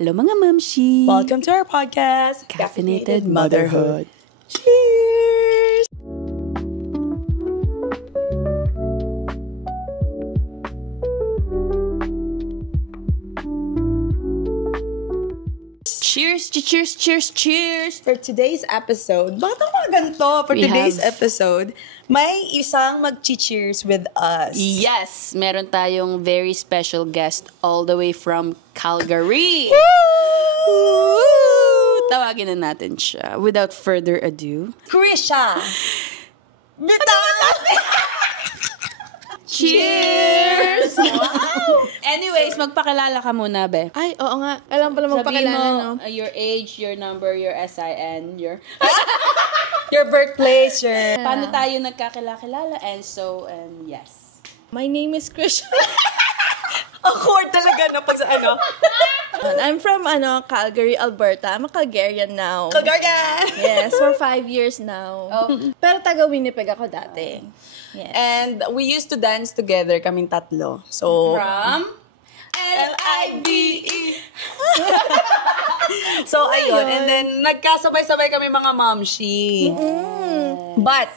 Hello mga mamshi! Welcome to our podcast, Caffeinated Motherhood. Cheers! Cheers! Cheers! Cheers! Cheers! For today's episode, bakit mga ganito? For today's episode, may isang mag-cheers with us. Yes! Meron tayong very special guest all the way from Calgary. Woo! Tawagin na natin siya. Without further ado. Krisha! Bitawan! Cheers! Wow! Anyways, magpakilala ka muna, be. Ay, oo nga. Alam pala Sabihin magpakilala, mo, no? your age, your number, your SIN, your... Your birthplace, your... Paano tayo nagkakilala? And so, and yes. My name is Krisha. Awkward talaga na pag sa ano. I'm from, Calgary, Alberta. I'm a Calgarian now. Kagarga! Yes, for 5 years now. Oh. Pero taga Winnipeg ako dati. Yes. And we used to dance together, kaming tatlo. So, From? L-I-V-E. so ayun. And then, nagkasabay-sabay kami mga momshi. But,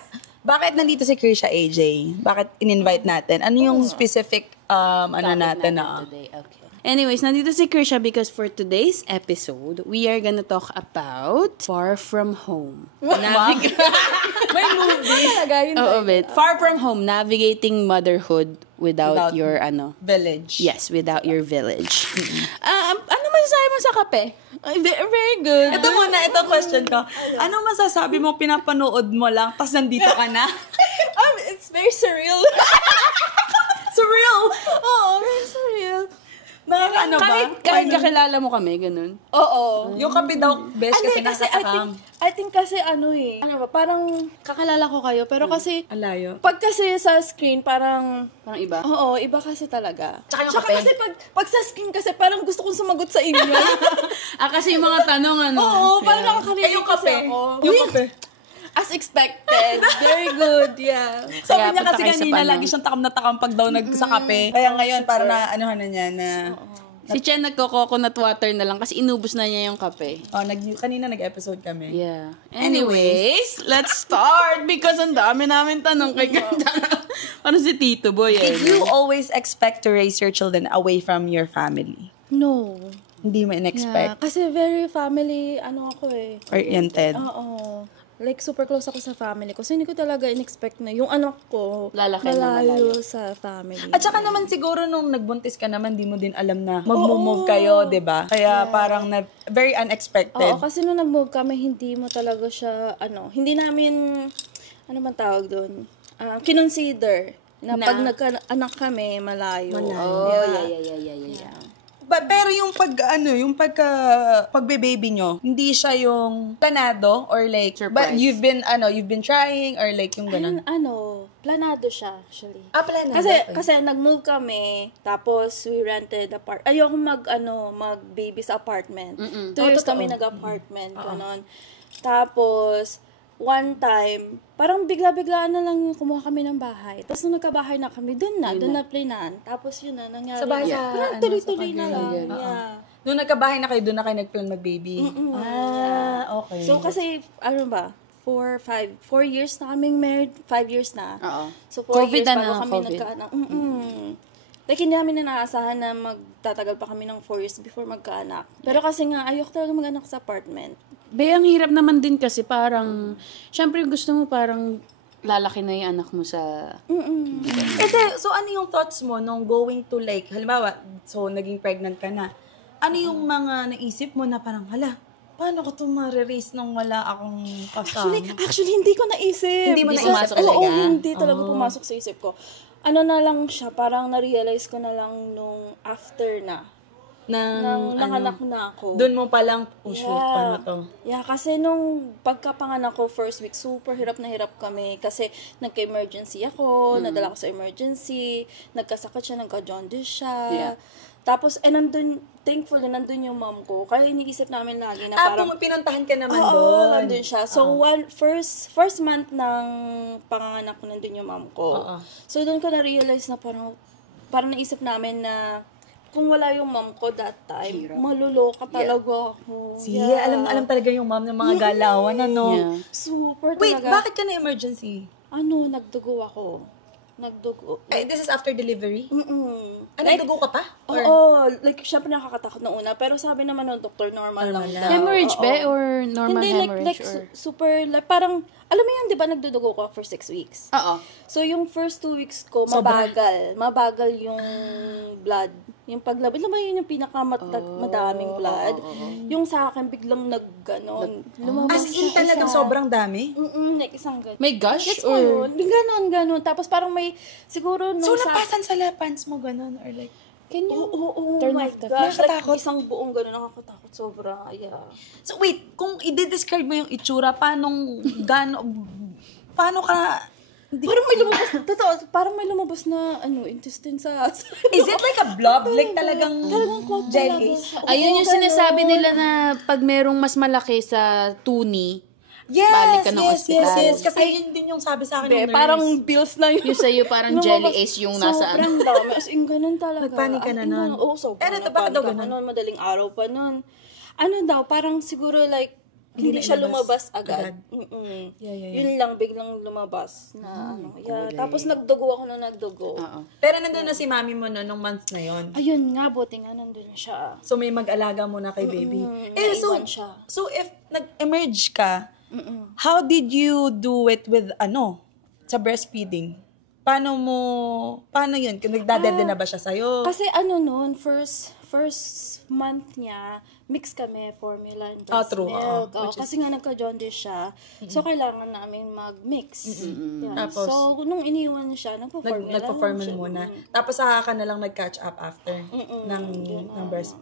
bakit nandito si Krisha AJ? Bakit in-invite natin? Ano yung specific, natin na? Today. Okay. Anyways, nandito si Krisha because for today's episode, we are gonna talk about Far From Home. May movie. Talaga, yun Oo, bit. Far From Home, navigating motherhood without your, Village. yes, without your village. Ano masasabi mo sa kape? Ay, very good. Ito muna, ito question ko. Ano masasabi mo, pinapanood mo lang, tas nandito ka na? It's very surreal. Surreal! Oo, very surreal. Ano ba? Kahit kakilala mo kami, ganun. Oo. Yung kape daw, best kasi nasa I think kasi parang kakalala ko kayo, pero kasi, Alayo. pag kasi sa screen, parang, Parang iba. oo, iba kasi talaga. Tsaka yung kape. kasi pag sa screen kasi, parang gusto kong sumagot sa inyo. Kasi yung mga tanong, Oo, parang nakakarinig yung kasi kape. ako. Yung kape. As expected. Very good, yeah. Sabi Kaya niya punta kasi kayo sa kanina, Panay. lagi siyang takam na takam pag daw sa kape. Kaya ngayon, para na, anuhan na niya na... Si Chen nagko-coconut water na lang kasi inubos na niya yung kape. Oh, kanina nag-episode kami. Yeah. Anyways, let's start because ang dami namin tanong kay Ganda. Ano si Tito Boy eh. Did you always expect to raise your children away from your family? No. Hindi mo Yeah, in-expect? kasi very family, ako eh. Oriented? Oo. Like, super close ako sa family ko. So, hindi ko talaga in-expect na yung anak ko Lalaki na malayo sa family. At saka naman siguro nung nagbuntis ka naman, di mo din alam na mag-move kayo, di ba? Kaya parang very unexpected. Oo, kasi nung nag-move kami, hindi mo talaga siya, hindi namin, ano man tawag doon? Kinonsider na pag nagka-anak kami, malayo. Oh, yeah. Pero yung pagbe-baby nyo, hindi siya yung planado or like, Surprise. but you've been trying or like yung ganun. Planado siya, actually. Planado. Kasi nag-move kami, tapos we rented ayoko mag-baby sa apartment. 2 years kami nag-apartment, ganon. Tapos, one time, parang bigla-biglaan na lang kumuha kami ng bahay. Tapos nung nagkabahay na kami, doon na planan. Tapos yun na, nangyari. Sa bahay Parang tuloy-tuloy na lang. Yeah. Nung nagkabahay na kayo, doon na kayo nag-plan mag-baby. Okay. So, kasi, 4 years na kaming married, 5 years na. Oo. So, 4 COVID years na bago na, kami COVID. nagkaanak. Like, hindi namin na naasahan na magtatagal pa kami ng 4 years before magkaanak. Pero kasi nga, ayoko talaga mag-anak sa apartment. Be, ang hirap naman din kasi parang, syempre gusto mo parang lalaki na yung anak mo sa... Kasi, so ano yung thoughts mo nung going to like, halimbawa, so naging pregnant ka na, ano yung mga naisip mo na parang, hala, paano ko ito ma-release nung wala akong kasama? Actually, hindi ko naisip. Hindi mo Hindi naisip pumasok talaga? Oo, hindi talaga pumasok sa isip ko. Ano na lang siya, parang na-realize ko na lang nung after na. Nang nanganak na ako. Doon mo palang, shoot, paano to? Yeah, kasi nung pagkapanganak ko, first week, super hirap na hirap kami. Kasi nagka-emergency ako, nadala ko sa emergency, nagkasakit siya, nagka-jaundice siya. Yeah. Tapos, thankfully, nandun yung mom ko. Kaya iniisip namin lagi na parang... pinuntahan ka naman Oo, doon. nandun siya. So, first month ng panganganak ko, nandun yung mom ko. So, doon ko na-realize na parang naisip namin na kung wala yung mom ko that time, maluloka talaga ako. Sige, alam talaga yung mom ng mga galawan, ano? Yeah. Super Wait, talaga. bakit ka na-emergency? Nagdugo ako. Nagdugo. This is after delivery? Mm-mm. Nagdugo ka pa? Oo, like, syempre nakakatakot na una. Pero sabi naman ng doktor, normal lang daw. Hemorrhage ba? Or normal Hindi, hemorrhage? super, like, parang, alam mo yun, di ba, nagdudugo ko for 6 weeks? Oo. So, yung first 2 weeks ko, Sobra. mabagal yung blood. Yung paglabas, alam mo yun yung madaming blood. Yung sa akin, biglang nagganon. As in talagang sobrang dami? Like isang ganon. May gush? Gets Or? mo yun? Ganon. Tapos parang may, siguro nung So, napasan sa lapans mo, ganun? Or like, Can you? Oo, Turn my off the gosh. Nakakatakot. Like, isang buong gano'n, nakakatakot. Sobra, yeah. so wait, kung i-describe mo yung itsura, paano ka, Parang may lumabas, totoo, parang may lumabas na, intestine sa... is it like a blob? Like talagang clot jelly? talaga. Ayun yung Oo, sinasabi ganon. nila na pag merong mas malaki sa tuni, Yes, balik ka ng ospital. yes. Kasi yun din yung sabi sa akin ng nurse. Parang bills na yun. yung sa'yo parang jelly ace yung nasa Sobrang dami. As in, ganun talaga. Nagpanik ka na As in, nun? Oo, sobrang Ito, bakit daw nagpanik ako ganun? nun. Madaling araw pa nun. Ano daw, parang siguro like, hindi na siya ilabas lumabas agad. Yeah. Yun lang, biglang lumabas na Tapos nagdugo ako nung nagdugo. Oo. Pero nandun na si mami mo nung month na yon. Ayun nga, buti nga nandun siya. So may mag-alaga muna kay baby. Naiwan siya. So if nag-emerge ka, how did you do it with sa breastfeeding? Paano yun? Nagdadede na ba siya sa'yo? Kasi nun, first month niya, mix kami formula and breast true. milk. Which is- Kasi nga nagka-jaundice siya. So, kailangan namin mag-mix. Yan. Tapos, so, nung iniwan siya, nagpa-formula nagpa-formula lang siya. muna. Tapos saka ka na lang nag-catch up after ng breast.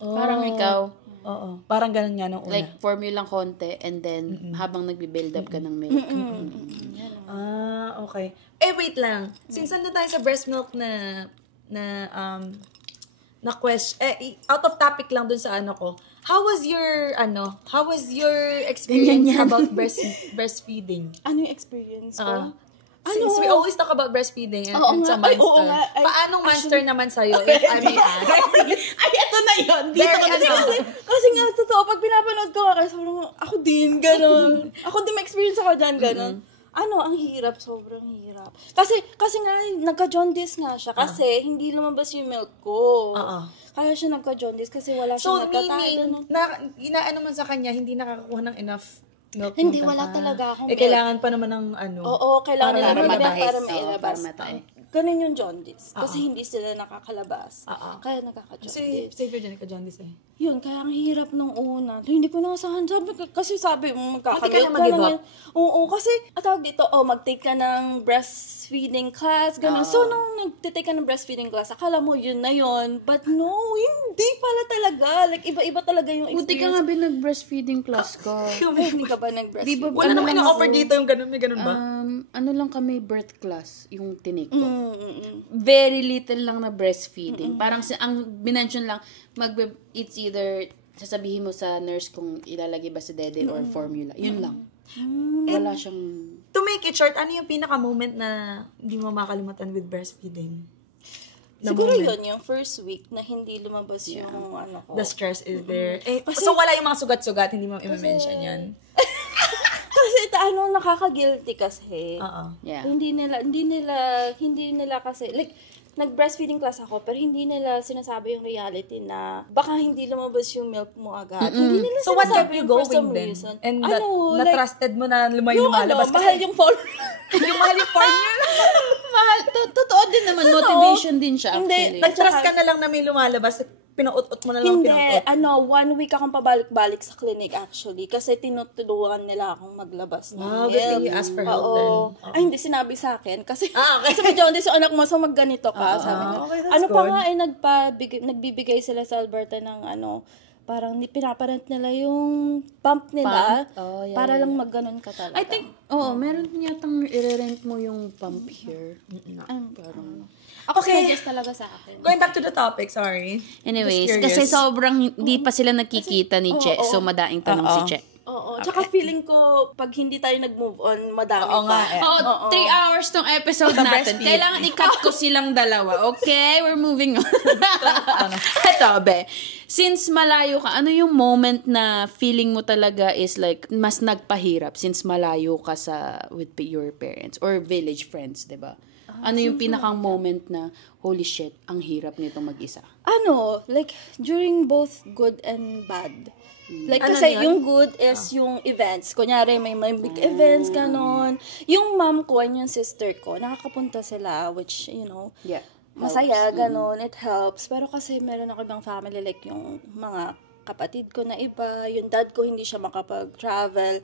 Parang ikaw, Oo. Parang ganun nga nung una. like formulang konti and then habang nagbi-build up ka ng milk. Okay. Wait lang. Since na tayo sa breast milk na question, out of topic lang dun sa ko. How was your experience about breastfeeding? Ano yung experience ko? Since we always talk about breastfeeding and sa Ay, monster. oo nga. Ay, Paanong monster naman sa'yo, if I may ask? Ay, ito na yun! Dito ko na Kasi nga, totoo, pag pinapanood ko, ako din, gano'n. Ako din may experience ako dyan, gano'n. Ang hirap, sobrang hirap. Kasi nga, nagka-jaundice nga siya. Kasi hindi lumabas yung milk ko. Kaya siya nagka-jaundice kasi wala So, siyang nagtatado. meaning, inaano man sa kanya, hindi nakakakuha ng enough milk. Hindi, nung wala kanta. talaga akong milk. Kailangan pa naman ng Oo, kailangan nila para mag-milk matay. para Oo, mailabas. para matay. Ganun yung jaundice. Kasi hindi sila nakakalabas. Kaya Kasi nagkaka-jaundice. safer dyan ka jaundice eh. Yun, kaya ang hirap nung una. Hindi ko nasahan. Kasi sabi mo, Pati ka magkakamilk na mag-give up. Oo, kasi, tawag dito, mag-take ka ng breastfeeding class, gano'n. So, nung nag-take ka ng breastfeeding class, akala mo yun na yun. But no, hindi pala talaga. Like, iba-iba talaga yung Buti ka nga nag-breastfeeding class ka. Hindi ka ba nag-breastfeeding? Wala naman na-offer dito yung ganun, may ganun ba? Ano lang kami birth class, yung tinik ko. Very little lang na breastfeeding. Parang ang binention lang, it's either sasabihin mo sa nurse kung ilalagay ba sa dede or formula. Yun lang. Wala siyang... To make it short, ano yung pinaka-moment na hindi mo makalimutan with breastfeeding? Siguro yun, yung first week na hindi lumabas yung ko. The stress is there. So wala yung mga sugat-sugat, hindi mo i-mention yan. Kasi nakaka-guilty kasi. Yeah. Hindi nila kasi, like, nag-breastfeeding class ako, pero hindi nila sinasabi yung reality na baka hindi lumabas yung milk mo agad. Hindi nila So what kept sinasabi you for some going then? reason. And like, na-trusted mo na yung lumalabas mahal yung formula. yung mahal yung formula. Mahal. Totoo din naman. Motivation din siya Hindi, actually. Nag-trust ka na lang na may lumalabas, pinautot mo na lang Hindi, pinautot. 1 week akong pabalik-balik sa clinic actually kasi tinutulungan nila akong maglabas ng Wow, good thing you asked for help then. Ay, hindi sinabi sa akin kasi Okay. kasi may jaundice yung anak mo, so magganito ka, sabi niya. Okay, that's Pa good. nga, nagbibigay sila sa Alberta ng parang pinaparent nila yung pump nila para lang magganon ka talaga. I think, meron yatang i-rent mo yung pump here. Parang... Ako suggest talaga sa akin. Going back to the topic, sorry. Anyways, Just kasi curious. sobrang hindi pa sila nakikita ni Che, so madaing tanong si Che. Oo. Tsaka feeling ko, pag hindi tayo nag-move on, madami Oo pa. nga, eh. Oo, 3 hours tong episode Sa natin. breastfeed. Kailangan i-cut ko silang dalawa. Okay? We're moving on. Ito, be. Since malayo ka, ano yung moment na feeling mo talaga is like, mas nagpahirap since malayo ka with your parents or village friends, di ba? Ano yung pinakang moment na, holy shit, ang hirap nitong mag-isa? Like, during both good and bad. Like, Ano kasi yun? yung good is yung events. Kunyari, may big events, ganon. Yung mom ko and yung sister ko, nakakapunta sila, which, Yeah. masaya, ganon, it helps. Pero kasi meron ako ibang family, like yung mga kapatid ko na iba, yung dad ko hindi siya makapag-travel.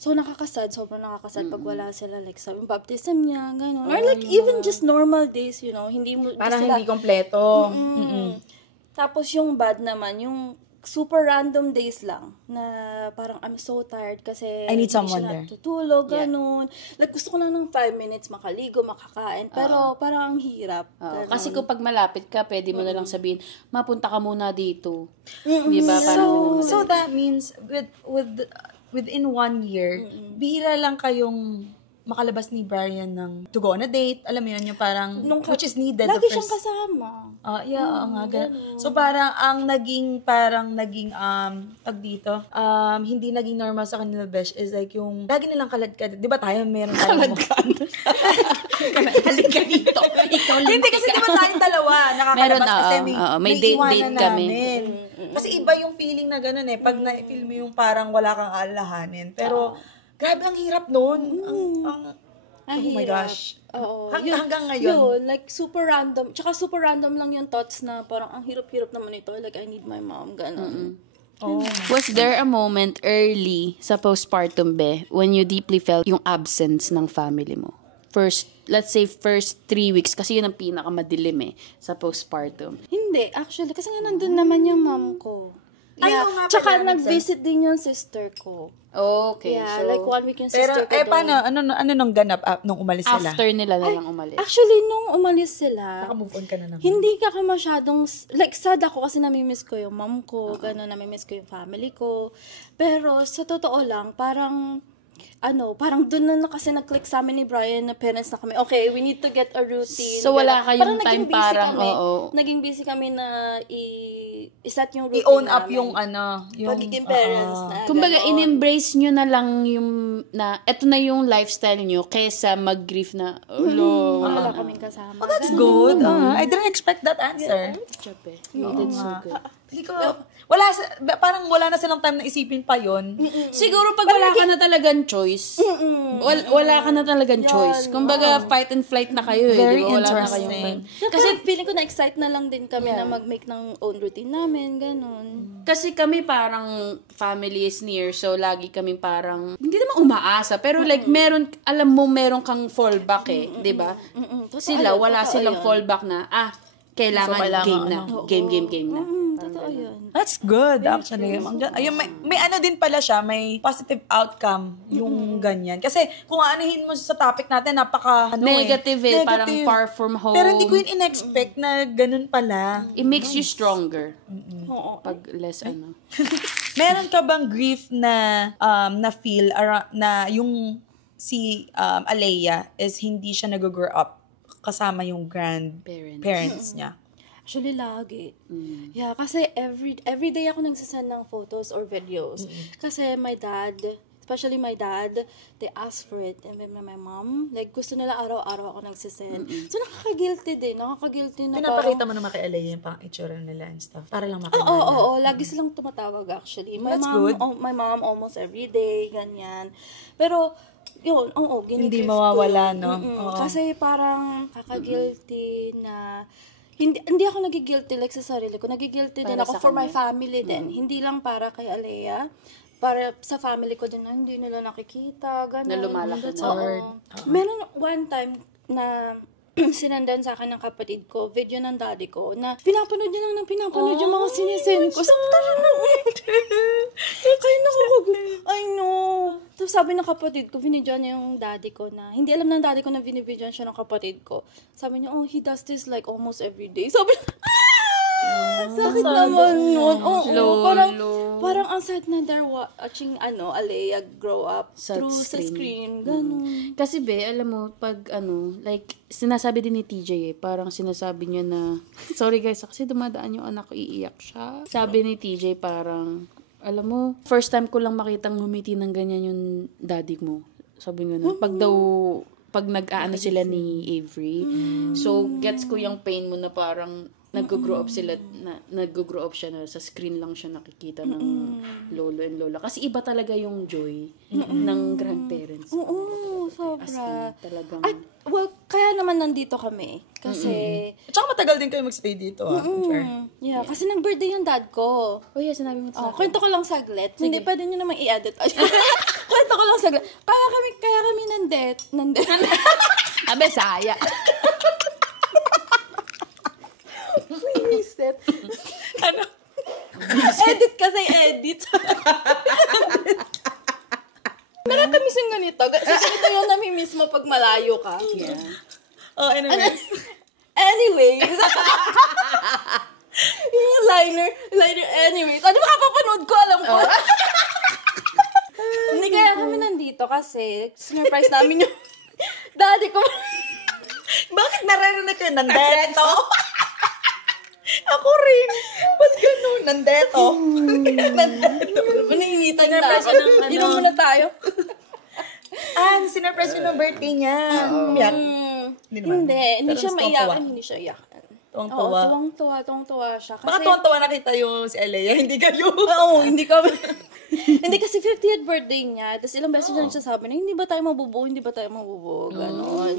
So, sobrang nakakasad pag wala sila, like sa yung baptism niya, ganon. Or like, even just normal days, hindi mo, Parang sila, hindi kompleto. tapos yung bad naman, yung super random days lang na parang I'm so tired kasi I need hindi someone siya there. natutulog, ganun. Like, gusto ko lang ng 5 minutes makaligo, makakain. Pero parang ang hirap. Oo, ganun. kasi kung pag malapit ka, pwede mo na lang sabihin, mapunta ka muna dito. Di ba? Parang, So that means within 1 year, bihira lang kayong makalabas ni Brian ng to go on a date. Alam mo yun, yung parang, which is needed. Lagi siyang kasama. Nga. So, parang, naging, tag dito, hindi naging normal sa kanila, Besh, is like yung, lagi nilang kalad-kalad. Di ba tayo, meron tayo halika dito. Ikaw lang. Hindi, kasi di ba tayong dalawa, nakakalabas Meron, kasi may date kami. namin. Kasi iba yung feeling na gano'n eh, pag na-feel mo yung parang wala kang alalahanin. Pero, grabe, ang hirap nun. Oh my gosh. Oo. Hanggang ngayon. Yun, like, super random. Tsaka super random lang yung thoughts na parang ang hirap-hirap naman ito. Like, I need my mom, gano'n. was there a moment early sa postpartum, be, when you deeply felt yung absence ng family mo? Let's say first 3 weeks, kasi yun ang pinakamadilim sa postpartum. Hindi, actually. Kasi nga nandun naman yung mom ko. Ay, Yeah. oo nga Tsaka pala, nag-visit din yung sister ko. Okay, Yeah, so like 1 week yung Pero, sister ko paano? Ano nung ganap nung umalis sila? after nila na lang umalis. Actually, nung umalis sila, Naka-move on ka na naman. hindi ka masyadong, like, sad ako kasi namimiss ko yung mom ko, gano'n, namimiss ko yung family ko. Pero, sa totoo lang, parang doon na kasi nag-click sa amin ni Brian na parents na kami, okay, we need to get a routine. So, wala Parang kayong naging time busy parang, kami. oo. Naging busy kami na i-set yung routine I-own up namin. yung yung pagiging parents na. Kumbaga, ganon. in-embrace nyo na lang eto na yung lifestyle nyo, kaysa mag-grief na, Wala kaming kasama. That's good. I didn't expect that answer. You did so good. Hindi ko, parang wala na silang time na isipin pa yon. Siguro pag wala ka na talagang choice, wala ka na talagang choice. Kumbaga, fight and flight na kayo Very di ba? Wala na interesting. kayong Kasi feeling ko na-excite na lang din kami na mag-make ng own routine namin, ganun. Kasi kami parang family is near, so lagi kami parang, hindi naman umaasa, pero like meron kang fallback di ba? Sila, wala silang fallback na, kailangan game na. Game na. Totoo yun. That's good, actually. Ayun, may ano din pala siya, may positive outcome yung ganyan. Kasi kung aanihin mo sa topic natin, napaka Negative parang far from home. Pero hindi ko yun in-expect na ganun pala. It makes you stronger. Oo. Pag less Meron ka bang grief na na-feel na yung si Alea is hindi siya nag-grow up kasama yung grandparents niya? Actually, lagi. Yeah, kasi every day ako nagsasend ng photos or videos. Kasi especially my dad, they ask for it. And then my mom, like, gusto nila araw-araw ako nagsasend. So, nakaka-guilty din. Nakaka-guilty na Pinapakita mo naman kay Alea yung pang-itsura nila and stuff. Para lang makilala. Oo. Lagi silang tumatawag actually. That's good. My mom almost every day, ganyan. Pero, yun, Hindi ginigift mawawala, ko. no? Oo. Kasi parang kaka-guilty na hindi ako nagigilty like sa sarili ko. Nagigilty din Para ako sa for my kanya. family din. Hindi lang para kay Alea. Para sa family ko din na hindi nila nakikita. Ganun. Na lumalaki. That's Oo. hard. Meron one time na sinandan sa akin ng kapatid ko, video ng daddy ko, na pinapanood niya lang ng pinapanood yung mga sinisend ko. Sakta rin lang. Kaya I know. Tapos sabi ng kapatid ko, binidyoan niya yung daddy ko na, hindi alam ng daddy ko na binibidyoan siya ng kapatid ko. Sabi niya, he does this like almost every day. Sabi niya, sakit naman nun. Oo, parang ang sad na they're watching, Alea grow up Sa sa screen. screen. Ganun. Kasi alam mo, pag like, sinasabi din ni TJ parang sinasabi niya na, sorry guys, kasi dumadaan yung anak ko, iiyak siya. Sabi ni TJ parang, alam mo, first time ko lang makitang ngumiti ng ganyan yung daddy mo. Sabi nga na, pag nag-aano sila ni Avery. So, gets ko yung pain mo na parang nag-grow up siya na sa screen lang siya nakikita ng lolo and lola. Kasi iba talaga yung joy ng grandparents. Oo, As sobra. in, talagang... Kaya naman nandito kami. Kasi, At saka matagal din kayo magstay dito, Fair. yeah, kasi nag-birthday yung dad ko. Oh yeah, sinabi mo sa Kwento ko lang saglit. Hindi, pwede nyo namang i-edit. Kwento ko lang saglit. Kaya kami nandito. Abe, saya. Wasted. Edit kasi edit. Nakakamiss yung ganito. So, ganito yung nami-miss mo pag malayo ka. Yeah. Oh, anyways. Anyways. Yung liner, anyways. Ano makapapanood ko, alam ko. Hindi kaya kami nandito kasi surprise namin yung daddy ko. Bakit naririnig ko yung nandeto? Ako rin. Ba't ganun? Nandeto. Nandeto. Nainitan na Sinurprise ako. ka ng ano? Inom muna tayo. Sinurprise yun ng birthday niya. Umiyak. Hindi Pero siya mas maiyakan, hindi siya iyakan. Tuwang-tuwa. Tuwang-tuwa siya. Kasi, Baka tuwang-tuwa nakita yung si Alea, hindi kayo. Oo, hindi kami. Hindi kasi 50th birthday niya. Tapos ilang beses niya nagsasabi na, hindi ba tayo mabubuo? Ganon.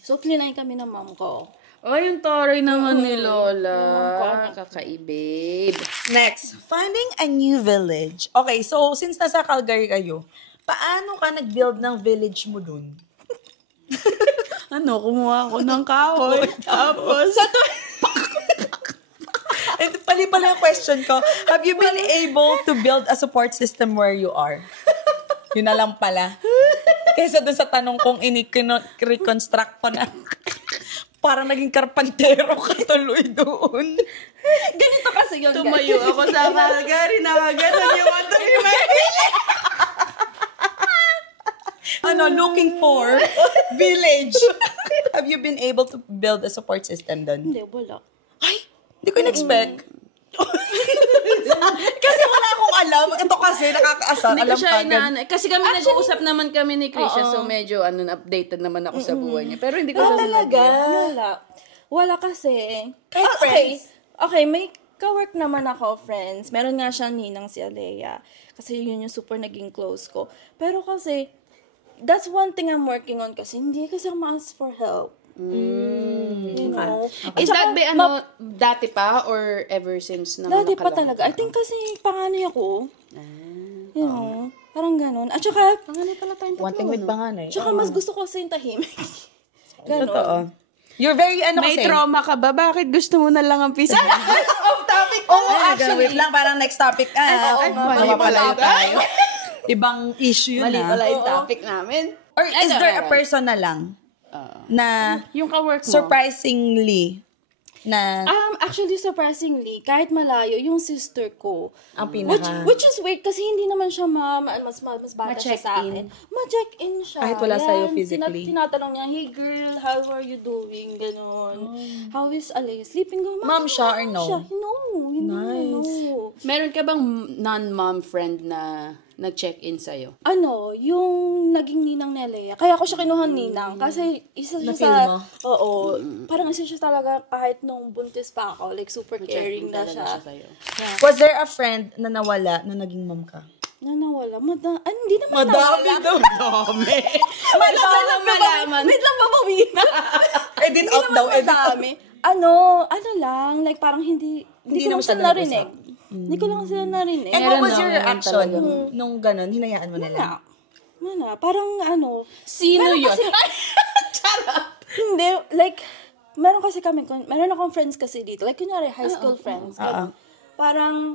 So, klinay kami ng mom ko. Ay, yung taray naman ni Lola. Kakaibib. Next, finding a new village. Okay, so since nasa Calgary kayo, paano ka nag-build ng village mo dun? Kumuha ako ng kahoy. Tapos, Pali-pala yung question ko. Have you been able to build a support system where you are? Yun na lang pala. Kaysa dun sa tanong kong reconstruct ko na parang naging karpantero ka tuloy doon. Ganito kasi yun, tumayo ako sa Calgary. Nakaganon yung looking for village. Have you been able to build a support system doon? Hindi, wala. Ay, hindi ko in-expect. Kasi wala akong alam. Ito kasi nakakaasar. Hindi ko Alam siya ka. inaanay. Kasi kami nag-uusap naman kami ni Krisha, so medyo updated naman ako sa buhay niya. Pero hindi ko siya Talaga? Wala kasi. Kahit friends? Okay, may ka-work naman ako, friends. Meron nga siya ninang si Alea. Kasi yun yung super naging close ko. Pero kasi, that's one thing I'm working on kasi hindi kasi ako ma-ask for help. You know? Is that dati pa or ever since na Dati pa talaga. I think kasi panganay ako. You know? Parang ganun. At saka, Panganay pala tayong tatlo. One thing with panganay. tsaka mas gusto ko kasi yung tahimik. Ganun. Totoo. You're very May kasi. trauma ka ba? Bakit gusto mo na lang ang pisa? Off topic. Actually, wait lang, parang next topic. mali pala tayo. Ibang issue Mali na. pala yung topic namin. Or is there a person na lang na Yung ka-work mo? surprisingly na Actually, surprisingly, kahit malayo, yung sister ko. ang pinaka... Which is weird kasi hindi naman siya mas bata siya sa akin. Ma-check-in siya. Kahit wala sa'yo physically. Tinatanong niya, hey girl, how are you doing? Ganon. How is Ale? Sleeping ko? Ma'am siya or no? No, hindi Nice. no. Meron ka bang non-mom friend na nag-check-in sa'yo? Yung naging ninang ni Alea. Kaya ako siya kinuha ninang. Kasi isa siya Na-feel sa... mo? Oo. Parang isa siya talaga kahit nung buntis pa ako. Like, super caring na Talaga siya. sa'yo. Was there a friend na nawala nung naging mom ka? Na nawala. Hindi naman Madami nawala. daw. Madami. malaman. Wait lang, babawi na. Edit out daw. Edit out. Madami. Ano lang, like parang hindi ko lang naman sila siya narinig. Hindi ko lang sila narinig. And what Meron was your naman reaction talagang- nung ganun? Hinayaan mo na lang? Parang Sino meron yun? kasi- hindi, like, meron akong friends kasi dito. Like, kunyari, high school friends. Ganon. Parang,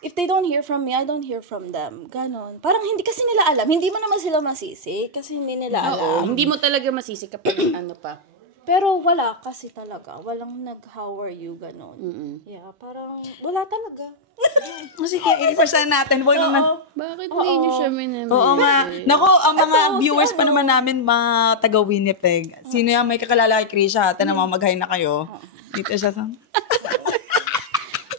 if they don't hear from me, I don't hear from them. Ganon. Parang hindi kasi nila alam. Hindi mo naman sila masisi kasi hindi nila Oo, alam. hindi mo talaga masisi kapag Pero wala kasi talaga. Walang nag-how are you, ganon. Yeah, parang wala talaga. Sige, i-person natin. Huwag naman. Bakit hindi nyo siya minamay? Oo nga. Nako, ang mga viewers pa naman namin, mga taga Winnipeg. Sino yan may kakalala kay Krisha? Ate na mag-hi na kayo. Dito siya sa...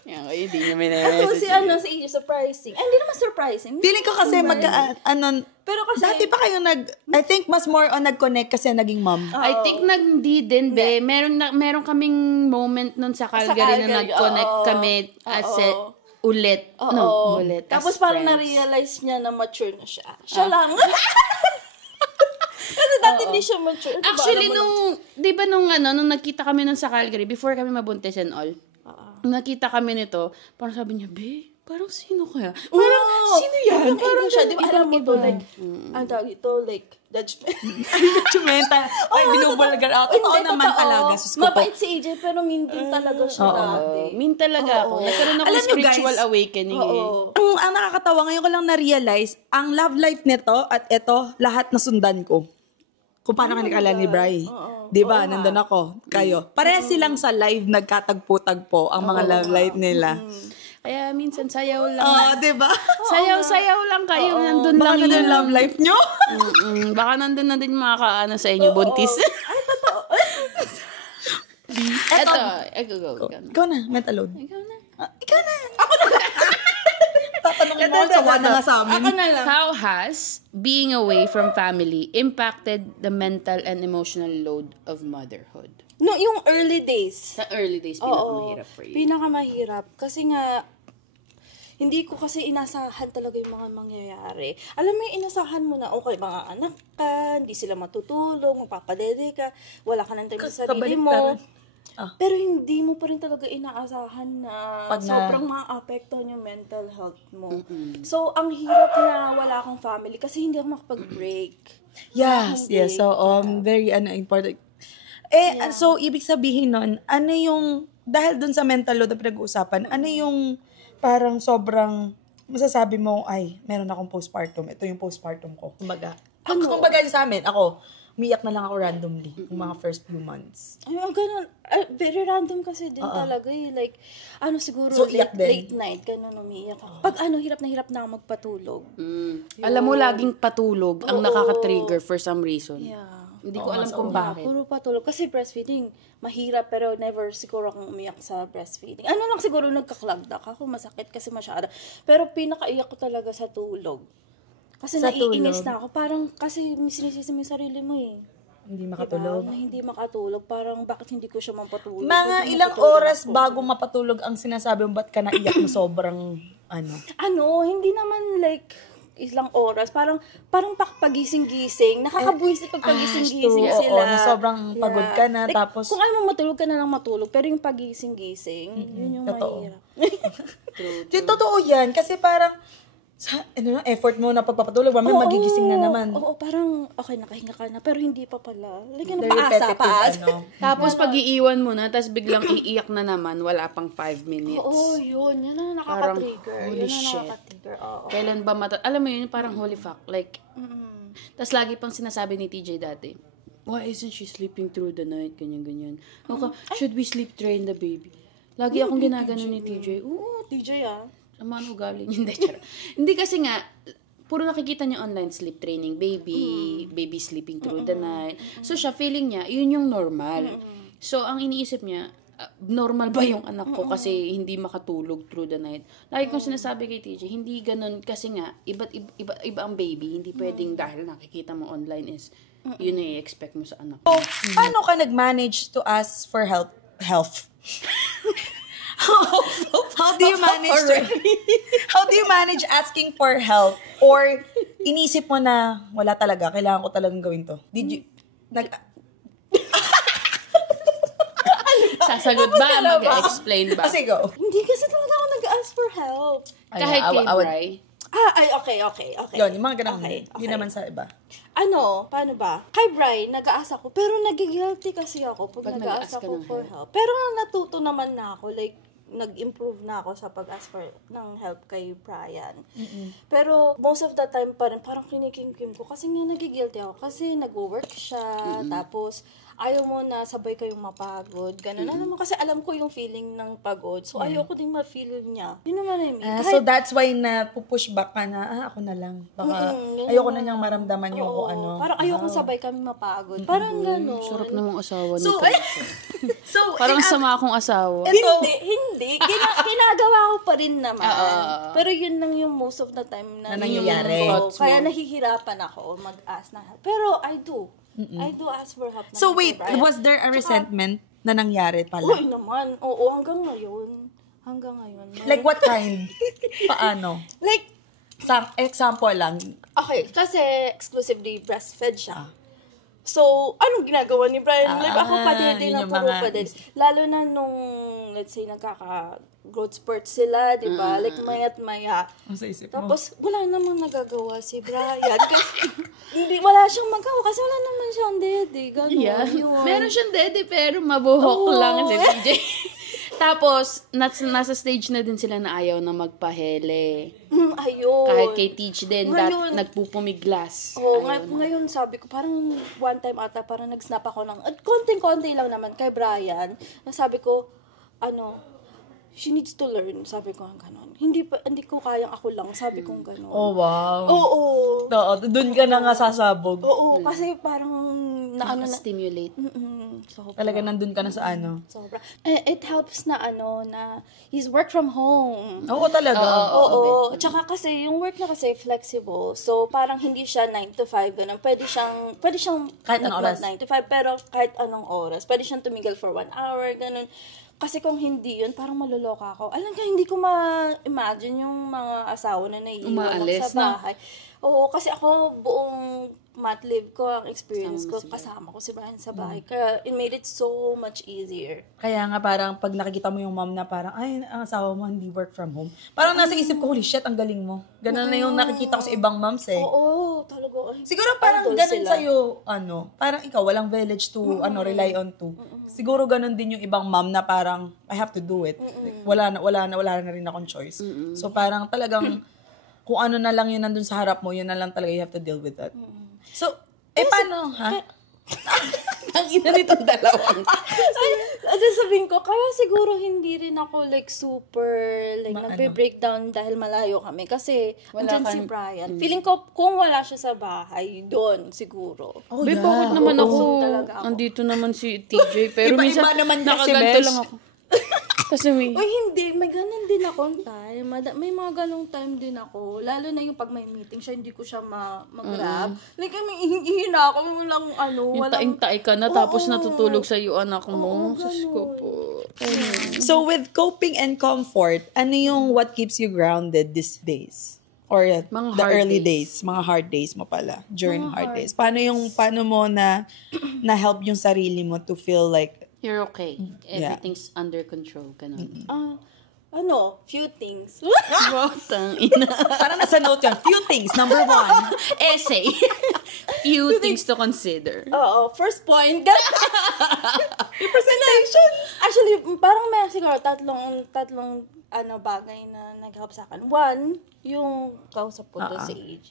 Yan, kayo, hindi nyo minamay. Si AJ, surprising. Ay, hindi naman surprising. Feeling ko kasi Pero kasi, dati pa kayo I think mas more on nag-connect kasi naging mom. I think hindi din, be. Meron kaming moment nun sa Calgary na nag-connect kami ulit. Ulit. Tapos parang na-realize niya na mature na siya. Siya lang. Kasi dati hindi siya mature. Actually, di ba nung nagkita kami nun sa Calgary, before kami mabuntis and all, nakita kami nito, parang sabi niya, be, parang sino kaya? Parang, sino yan? Parang siya, di ba alam mo to, like, ang tawag ito, like, judgment. Judgmental. Ay, binubulgar out. Oo naman talaga. Mabait si AJ, pero mean din talaga siya dati. Mean talaga ako. Nagkaroon ako Alam nyo, spiritual guys, awakening Ang nakakatawa, ngayon ko lang na-realize, ang love life nito at ito, lahat na sundan ko. Kung paano kanikala ni Bri. Di ba? Nandun ako. Kayo. Pareha silang sa live, nagkatagpo-tagpo ang mga love life nila. Kaya minsan sayaw lang. Di ba? Sayaw lang kayo. Nandun Baka lang nandun yung love life nyo. Baka nandun na din yung mga kaano sa inyo, buntis. Ay, totoo. Eto, go. Ikaw na, mental load. Ikaw na. Ikaw na. Ako na. Tatanungin mo, sawa na nga sa amin. Ako na lang. How has being away from family impacted the mental and emotional load of motherhood? No, yung early days. Sa early days, pinakamahirap for you. Pinakamahirap. Kasi nga, hindi ko kasi inasahan talaga yung mga mangyayari. Alam mo yung inasahan mo na, okay, mga anak ka, hindi sila matutulog, magpapadede ka, wala ka ng time sa sarili mo. Pero hindi mo pa rin talaga inaasahan na sobrang ma-apektuhan yung mental health mo. So, ang hirap na wala akong family kasi hindi ako makapag-break. Yes. So, very important. So, ibig sabihin nun, ano yung, dahil dun sa mental load na pinag-uusapan, ano yung parang sobrang masasabi mo, ay, meron akong postpartum. Ito yung postpartum ko. Kumbaga. Kumbaga sa amin, ako, umiyak na lang ako randomly yung mga first few months. Ay, ganun. Very random kasi din talaga eh. Like, siguro So, late night, ganun umiiyak ako. Pag hirap na ako magpatulog. Alam mo, laging patulog ang nakaka-trigger for some reason. Yeah. Hindi ko alam kung bakit. Puro patulog. Kasi breastfeeding, mahirap pero never siguro akong umiyak sa breastfeeding. Lang siguro nagka-clog ako, masakit kasi masyado. Pero pinakaiyak ko talaga sa tulog. Kasi naiinis na ako. Parang kasi sinisisi mo yung sarili mo eh. Hindi makatulog. Diba? Na hindi makatulog. Parang bakit hindi ko siya mapatulog? Mga ilang oras bago mapatulog ang sinasabi mo, ba't ka naiyak na sobrang Hindi naman like ilang oras. Parang pagising-gising. Nakakabuisit pag pagising-gising sila. Na sobrang pagod ka na. Like, Tapos, kung ayaw mo matulog ka na lang matulog. Pero yung pagising-gising, yun yung mahirap. True. Totoo yan. Kasi parang, effort mo na pagpapatulog, magigising na naman. Oo, parang, okay, nakahinga ka na, pero hindi pa pala. Like, The repetitive, Tapos pag-iiwan mo na, tapos biglang iiyak na naman, wala pang 5 minutes. Oo, yun. Yan ang nakaka-trigger. Holy shit. Kailan ba alam mo yun, parang holy fuck. Like, tapos lagi pang sinasabi ni TJ dati, why isn't she sleeping through the night? Ganyan. Should we sleep train the baby? Lagi akong ginagano ni TJ. Oo, TJ Sama ang ugali niya. Hindi kasi nga, puro nakikita niya online sleep training, baby sleeping through the night. So siya, feeling niya, yun yung normal. So ang iniisip niya, normal ba yung anak ko kasi hindi makatulog through the night? Lagi kong sinasabi kay TJ, hindi ganun kasi nga, iba ang baby, hindi pwedeng dahil nakikita mo online is, yun na i-expect mo sa anak. So, paano ka nag-manage to ask for help? How do you manage asking for help? Or inisip mo na wala talaga, kailangan ko talagang gawin to? Did you Sasagot ba? Mag-explain ba? Kasi go. Hindi kasi talaga ako nag-ask for help. Kahit kay Bri? Okay. Yun, yung mga ganun. Okay. Hindi naman sa iba. Paano ba? Kay Bri, nag-ask ako. Pero nagigilty kasi ako pag nag-ask ako for help. Pero natuto naman na ako. Like, nag-improve na ako sa pag-ask for ng help kay Brian. Pero most of the time pa rin, parang kinikim-kim ko kasi nga nagigilty ako. Kasi nag-work siya, tapos ayaw mo na sabay kayong mapagod. Ganun. Alam mo, kasi alam ko yung feeling ng pagod. So, ayoko din ma-feel niya. Yun naman I mean. So, that's why na push back ka na, ako na lang. Baka, ayoko na niyang maramdaman yung kung ano. Parang ayoko sabay kami mapagod. Parang gano'n. Sarap namang asawa So, nito. so, Parang sama akong asawa. Hindi. Ginagawa ko pa rin naman. Pero yun lang yung most of the time na nangyayari. Kaya nahihirapan ako mag-ask na help. Pero I do. I do ask for help. So, wait, was there a resentment na nangyari pala? Uy naman. Oo, hanggang ngayon. Like what kind? Paano? Like, Example lang. okay, kasi exclusively breastfed siya. So, anong ginagawa ni Brian? Like, ako pa din yun yung puro mga- pa din. Lalo na nung, let's say, growth spurt sila, di ba? Like, maya't maya. Sa isip mo. Tapos, wala namang nagagawa si Brian. Kasi, wala siyang magawa kasi wala naman siyang daddy. Ganun. Yeah. Yun. Meron siyang daddy pero mabuhok lang si PJ. Tapos, nasa stage na din sila na ayaw na magpahele. Ayun. Kahit kay Teach din, Ngayon- nagpupumiglas. Oo, ngayon sabi ko, parang one time ata, parang nag-snap ako ng, at konting-konti lang naman kay Brian, na sabi ko, she needs to learn, sabi ko gano'n. Hindi ko kayang ako lang, sabi ko gano'n. Oh, wow. Oo. Doon ka na nga sasabog. Oo, kasi parang Nakaka-stimulate. Sobra. Talaga nandun ka na sa ano. Sobra. It helps na na he's work from home. Oo, talaga. Oo. Tsaka kasi, yung work na kasi flexible. So, parang hindi siya 9 to 5, ganun. Pwede siyang Kahit anong oras. 9 to 5, pero kahit anong oras. Pwede siyang tumigil for 1 hour, ganun. Kasi kung hindi yun, parang maluloka ako. Alam ka, hindi ko ma-imagine yung mga asawa na naiiwan lang Umaalis, sa bahay. Oo, kasi ako buong mat leave ko, ang experience ko, kasama ko si Brian sa bahay. Kaya it made it so much easier. Kaya nga parang pag nakikita mo yung mom na parang, ay, ang asawa mo hindi work from home. Parang nasa isip ko, holy shit, ang galing mo. Ganun na yung nakikita ko sa ibang moms eh. Oo, talaga. Siguro parang idol ganun sila. sa'yo, parang ikaw, walang village to, rely on to. Siguro ganun din yung ibang mom na parang, I have to do it. Like, wala na rin akong choice. So parang talagang, kung ano na lang yun nandun sa harap mo, yun na lang talaga you have to deal with that. So, paano, ha? Ang ina nitong dalawang. At sabihin ko, kaya siguro hindi rin ako like super, like nagbe-breakdown dahil malayo kami. Kasi, andyan si Brian. Feeling ko, kung wala siya sa bahay, doon siguro. Oh, Babe, bakit naman ako? talaga ako. Andito naman si TJ. Pero Iba-iba minsan, naman kasi, nakaganto besh. lang ako. Kasi may... Uy, hindi. May ganun din akong time. May mga ganong time din ako. Lalo na yung pag may meeting siya, hindi ko siya mag-grab. Like, may ihina ako. Walang Yung taing-tae ka na, tapos natutulog sa iyo anak mo. Sus ko po. So, with coping and comfort, ano yung what keeps you grounded these days? Or Mga the hard early days. days, mga hard days mo pala, during hard days. Paano mo na help yung sarili mo to feel like, You're okay. Everything's under control. Ganun. few things. Wow, tangina. parang nasa note yan, few things, number 1. Essay. Few things to consider. Oo, first point. Representation. Actually, parang may siguro tatlong bagay na nag-help sa akin. One, yung kausap ko doon si AJ.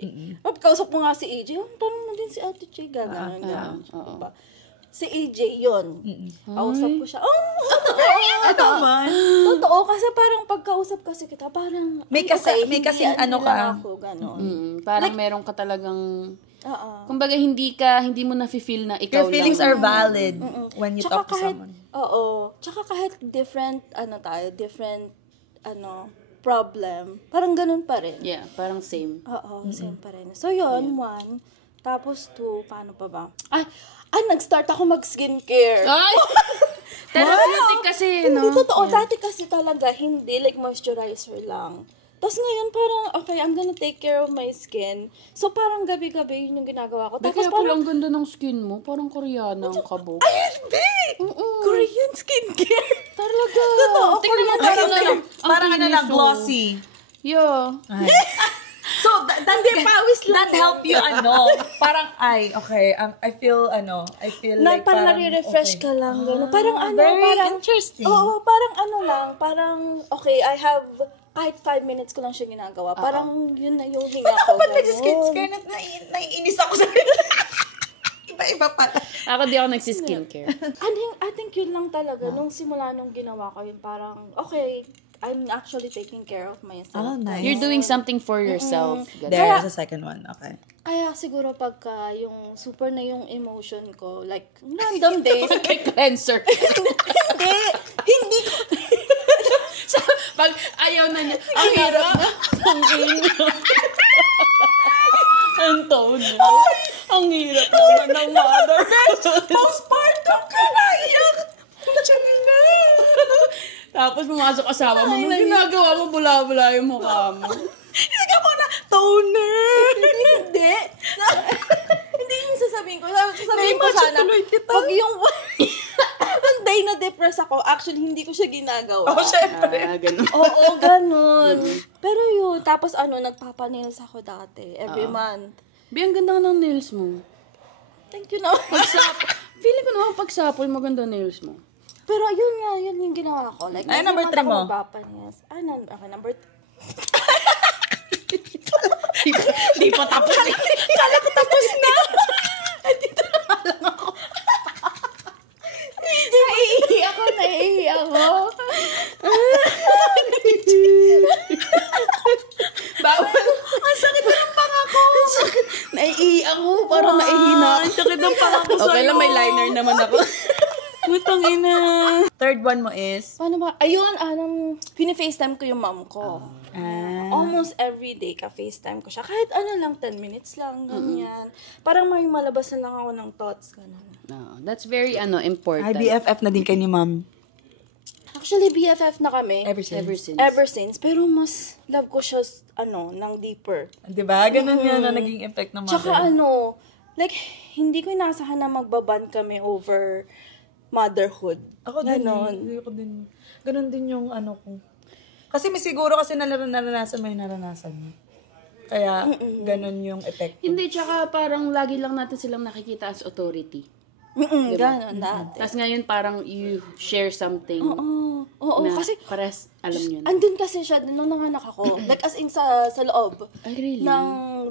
Kausap mo nga si AJ, tanong mo din si Ate Che, gano'n. Diba? Si AJ yun. Kausap ko siya. Totoo, kasi parang pagkausap kasi kita, parang, May kasing ano ka. Ako, gano'n. Parang meron ka talagang... Kumbaga, hindi mo na-feel na ikaw Your feelings lang. are valid when you talk to someone. Oo. Tsaka kahit different problem, parang ganun pa rin. Yeah, parang same. Oo, same pa rin. So, yun, one. Tapos, two, paano pa ba? Nag-start ako mag-skincare. Ay! Therapeutic kasi, no? Hindi totoo. Dati kasi talaga, hindi. Like, moisturizer lang. Tapos ngayon, parang, okay, I'm gonna take care of my skin. So, parang gabi-gabi, yun yung ginagawa ko. Tapos Kaya pala ang ganda ng skin mo. Parang Koreana ang kabog. hindi! Korean skincare. Talaga. Totoo, Tingnan mo, Korean parang Parang kinis, oh. glossy. Yeah. So, that help you, parang, okay, I feel like Parang nare-refresh ka lang. Gano'n. Parang very parang, interesting. Oo, parang, okay, I have, kahit 5 minutes ko lang siya ginagawa. Parang, yun na yung hinga ko. Ba't nag-skincare na naiinis ako sa Iba pala. Ako di ako nagsi-skincare. I think yun lang talaga. Nung simula nung ginawa ko yun, parang, okay, I'm actually taking care of myself. Oh, nice. You're doing something for yourself. There's a second one. Okay. Kaya siguro pagka yung super na yung emotion ko, like, random days. Kay cleanser. Hindi ko. So, pag ayaw na niya, ang hirap na. Ang hirap. Ang tone. Ang hirap naman ng mother. Postpartum ka na, iyak! Chamina! Tapos pumasok asawa mo, nung ginagawa mo, bula-bula yung mukha mo. Sige mo na, toner! Hindi. Hindi yung sasabihin ko. Sasabihin ko sana, pag yung yung day na depressed ako, actually, hindi ko siya ginagawa. Syempre. Ganun. Oo, ganun. Pero yun, tapos nagpapanails ako dati, every month. Bi, ang ganda ng nails mo. Thank you naman. Feeling ko naman pagsapol, maganda nails mo. Pero yun nga, yun yung ginawa ko. Like, Ay, number 3 mo? Magpapanails. Okay, number 3. Di pa tapos. Kala ko tapos na! Naiihi ako. Bawal. Ang sakit na ng pangako! Naiihi ako. Parang naihina. Ang sakit ng pangako sa'yo. Okay lang, may liner naman ako. Putang ina. Third one mo is? Paano ba? Ayun, pini-FaceTime ko yung mom ko. Almost every day ka-FaceTime ko siya. Kahit lang, 10 minutes lang, ganyan. Parang may malabas na lang ako ng thoughts, ganun. No, that's very important. Ay, BFF na din kay ni ma'am. Actually, BFF na kami. Ever since. Ever since. Pero mas love ko siya, ng deeper. Diba? Ganun yan na naging effect ng mother. Tsaka like, hindi ko inaasahan na magbaban kami over motherhood. Ako din. Ako din. Ganun din yung ko. Kasi may siguro kasi naranasan mo yung naranasan mo. Kaya, ganun yung effect. Hindi, tsaka parang lagi lang natin silang nakikita as authority. Ganun dati. Tapos ngayon parang you share something. Oo, na kasi pares alam nyo na. andun kasi siya nung nanganak ako. Like as in sa loob Ay, really? ng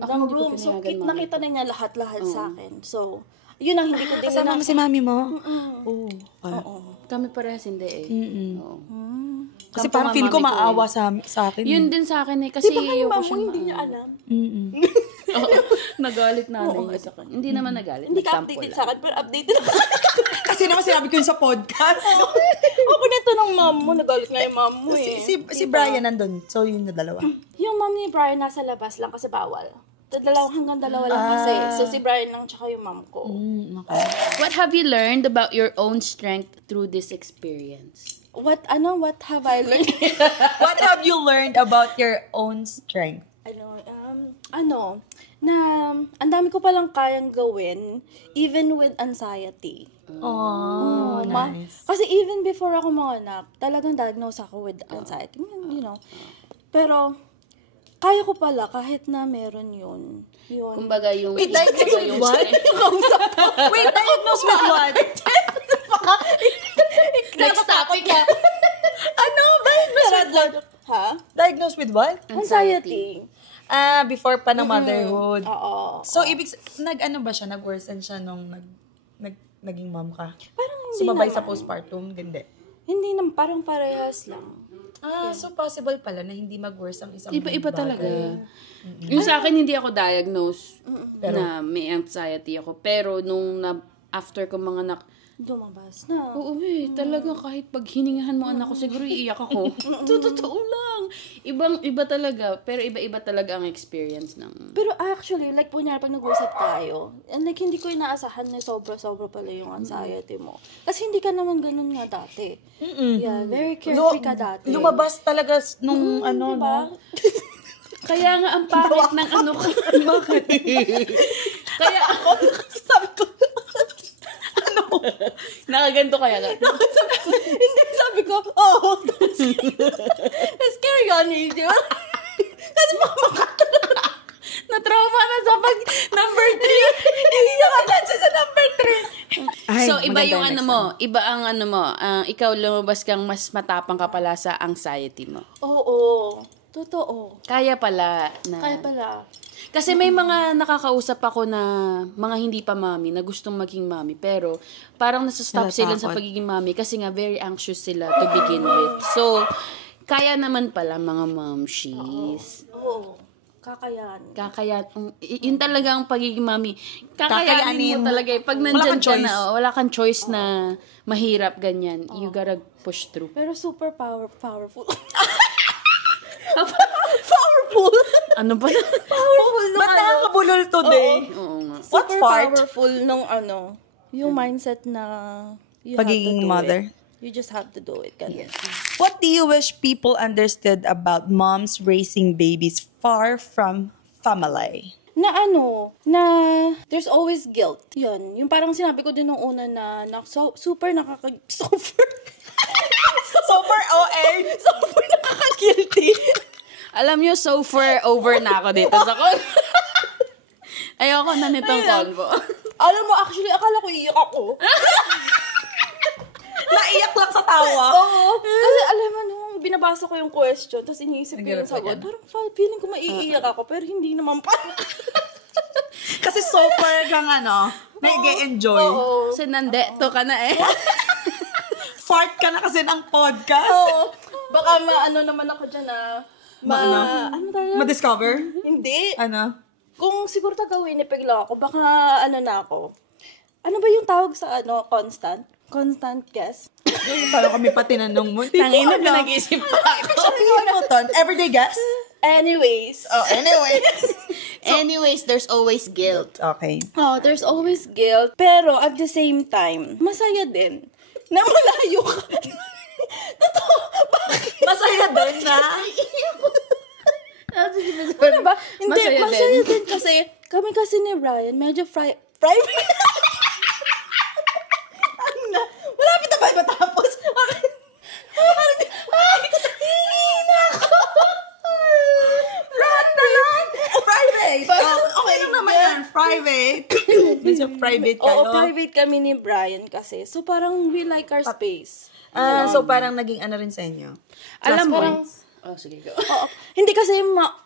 Ako hindi ko room. So pinayagan, mami nakita na niya lahat-lahat sa akin. So, yun ang hindi ko din Kasama mo si mami mo? Oo. Kami parehas hindi eh. Oo. Kasi Kampo parang nga feel ko mami ko maawa sa akin. Yun din sa akin eh. Kasi Di ba kayo ayoko mo, siyang hindi niya alam? Oo. Nagalit nanay niya sa kanya. Hindi naman nagalit. Hindi ka nagtampo updated lang. sa akin, pero updated ako. Kasi naman sinabi ko yun sa podcast. Ako nito ng mom mo, nagalit nga yung mom mo eh. si Brian nandun. So, yun na dalawa. Yung mom ni Brian nasa labas lang kasi bawal. Hanggang dalawa lang kasi. So, si Brian lang tsaka yung mom ko. Okay. What have you learned about your own strength through this experience? What have I learned? What have you learned about your own strength? Na ang dami ko palang kayang gawin even with anxiety. Oh, nice. Kasi even before ako manganak, talagang diagnosed ako with anxiety. Pero, kaya ko pala kahit na meron yun. Kumbaga yung... Wait, diagnosed with what? Wait, diagnosed with what? Next topic. Ha? Diagnosed with what? Anxiety. Before pa ng motherhood. Oo. So, nag-ano ba siya? Nag-worsen siya nung naging mom ka? Parang hindi Sumabay naman. sa postpartum? Hindi. Hindi naman, parang parehas lang. So possible pala na hindi mag-worse ang isang Iba-iba bagay. talaga. Yung sa akin, hindi ako diagnosed na may anxiety ako. Pero nung after ko mga Lumabas na. oo talaga kahit pag hiningahan mo anak ko, siguro iiyak ako. Totoo lang. Iba talaga. Pero iba-iba talaga ang experience ng... Pero actually, like, kunyari, pag nag-usap tayo, and like, hindi ko inaasahan na sobra-sobra pala yung anxiety mo. Kasi hindi ka naman ganun nga dati. Yeah, very carefree ka dati. Lumabas talaga nung diba? no? Kaya nga ang pangit ng ano ko. Bakit? Kaya ako, Sabi ko, nakaganto kaya ka. Hindi, sabi ko, let's carry on, di ba? Kasi Na-trauma na sa pag number 3. hindi naman nandiyan sa number 3. So, iba yung ano mo. Iba ang ano mo. Ikaw lumabas kang mas matapang ka pala sa anxiety mo. Oo. Totoo. Kaya pala. Kasi may mga nakakausap ako na mga hindi pa mami na gustong maging mami pero parang nasa-stop sila sa pagiging mami kasi nga very anxious sila to begin with. So, kaya naman pala mga momshies. Oo. Kakayan. Yun talaga ang pagiging mami. Kakayanin mo talaga. Pag nandyan ka na, wala kang choice na mahirap ganyan. You gotta push through. Pero super powerful. Powerful. Ano ba? Powerful nung Ba't nakakabulol today? Oo nga. What super part? powerful nung yung mindset na you Pagiging have to do mother. it. You just have to do it. Yes. What do you wish people understood about moms raising babies far from family? Na there's always guilt. Yun. Yung parang sinabi ko din nung una na super Super OA. super nakaka-guilty. Alam nyo, so far over na ako dito sa con. Ayoko na nitong convo. Alam mo, actually, akala ko iiyak ako. Naiyak lang sa tawa. Oo. Kasi alam mo, nung binabasa ko yung question, tapos iniisip ko yung sagot, parang feeling ko maiiyak ako, pero hindi naman pa. Kasi super kang nag-enjoy. Oo. Kasi nandeto ka na eh. Fart ka na kasi ng podcast. Oo. Baka naman ako dyan Ma-discover? Hindi. Kung Siguro tagawin ni Pegla ako, baka na ako. Ano ba yung tawag sa constant? Constant guess? Parang kami pa tinanong mo. Tangin na pinag-isip pa ako. Sabihin mo ton, everyday guess? Anyways. Oh, Anyways, there's always guilt. Okay. Oh, there's always guilt. Pero at the same time, masaya din. Na malayo ka. Totoo. Bakit? Masaya din na. Ano ba? Hindi, masaya din kasi kami kasi ni Brian, medyo private. Malapit na ba matapos? Private. Okay lang naman yan. Private. Medyo private kayo. Oo, private kami ni Brian kasi. So parang we like our space. So parang naging rin sa inyo. Alam mo, sige go. Oo. Hindi kasi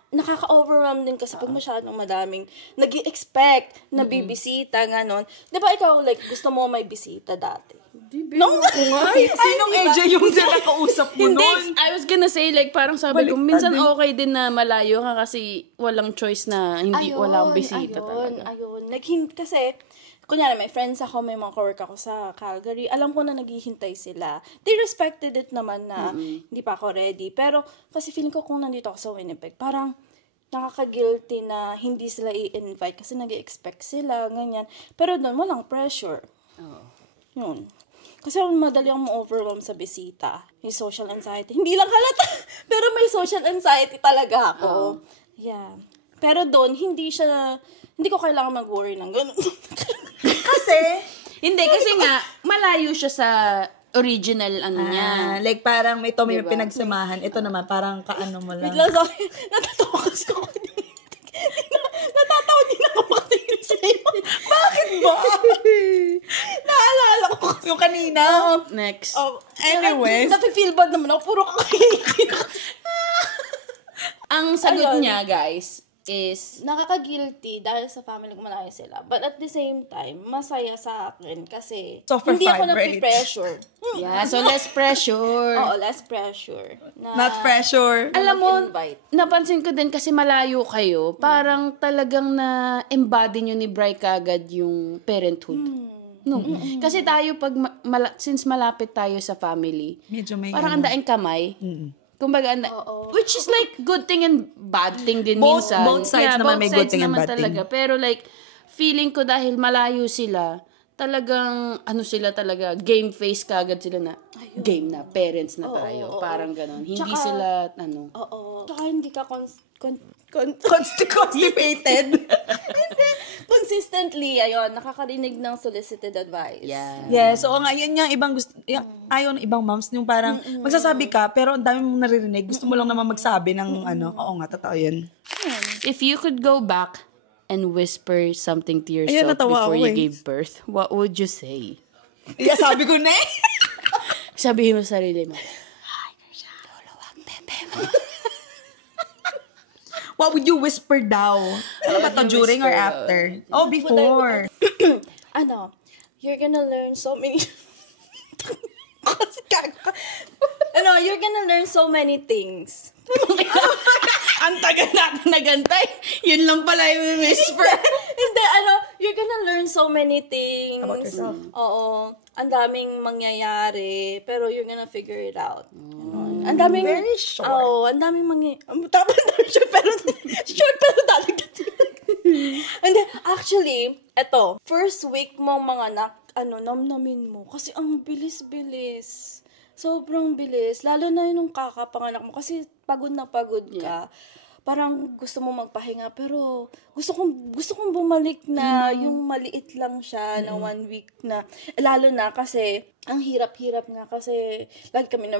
nakaka-overwhelm din kasi pag masyadong madaming nag-i-expect na bibisita, ganon. Di ba ikaw, gusto mo may bisita dati? No, sinong AJ yung nakausap mo Hindi, nun? I was gonna say, parang sabi ko, minsan okay din na malayo ka kasi walang choice na walang bisita talaga. Ayun. Kasi, kunyari, may friends ako, may mga ka-work ako sa Calgary. Alam ko na naghihintay sila. They respected it naman na hindi pa ako ready. Pero, kasi feeling ko kung nandito ako sa Winnipeg, parang nakaka-guilty na hindi sila i-invite kasi nag-expect sila, ganyan. Pero doon, walang pressure. Yun. Kasi madali akong ma-overwhelm sa bisita. May social anxiety. Hindi lang halata, pero may social anxiety talaga ako. Yeah. Pero doon, hindi ko kailangan mag-worry ng gano'n. Hindi, kasi nga, malayo siya sa original niya. Parang may pinagsamahan. Ito naman, parang kaano mo lang. Bigla sa akin, natatawa kasi ako. Natatawa din ako makatingin sa'yo. Bakit ba? Naalala ko kasi. Yung kanina? Next. Anyways. Nafe-feel bad naman ako. Puro kakakikin. Ang sagot niya, guys, is nakaka-guilty dahil sa family ko malayo sila. But at the same time, masaya sa akin kasi Software hindi ako vibrate. napipressure. yeah, so less pressure. Oo, less pressure. Not pressure. Alam mo, mag-invite. napansin ko din kasi malayo kayo, parang talagang na-embody nyo ni Bri kagad yung parenthood. No. Kasi tayo, since malapit tayo sa family, Medyo may parang andaing kamay. Kumbaga, which is good thing and bad thing din minsan. Both sides naman may good thing and bad thing. Pero feeling ko dahil malayo sila, talagang, sila talaga, game face kagad sila na, game na, parents na tayo. Parang ganon. Hindi Tsaka, sila, Oo. Tsaka hindi ka Constipated. consistently, nakakarinig ng solicited advice. yeah. Yes, oo nga, yan yung ibang gusto, ayaw ng ibang moms, yung parang magsasabi ka, pero ang dami mong naririnig, gusto mo lang naman magsabi ng oo nga, totoo yun. If you could go back and whisper something to yourself natawa before ako you gave birth, what would you say? Yeah, sabi ko na Sabihin mo sa sarili mo, What would you whisper daw? Ano ba to, during or after? Oh, before. You're gonna learn so many... you're gonna learn so many things. Ang tagal natin nagantay. Yun lang pala yung whisper. Hindi, you're gonna learn so many things. About yourself. Oo. Ang daming mangyayari, pero you're gonna figure it out. Ang daming... Very short. Oo, ang daming Tapos short, pero talaga. Hindi, actually, eto, first week mong mga namnamin mo. Kasi ang bilis-bilis. Sobrang bilis. Lalo na nung kakapanganak mo. Kasi pagod na pagod ka. Parang gusto mo magpahinga. Pero gusto kong bumalik na yung maliit lang siya na 1 week na. Lalo na kasi ang hirap-hirap nga kasi lagi kami na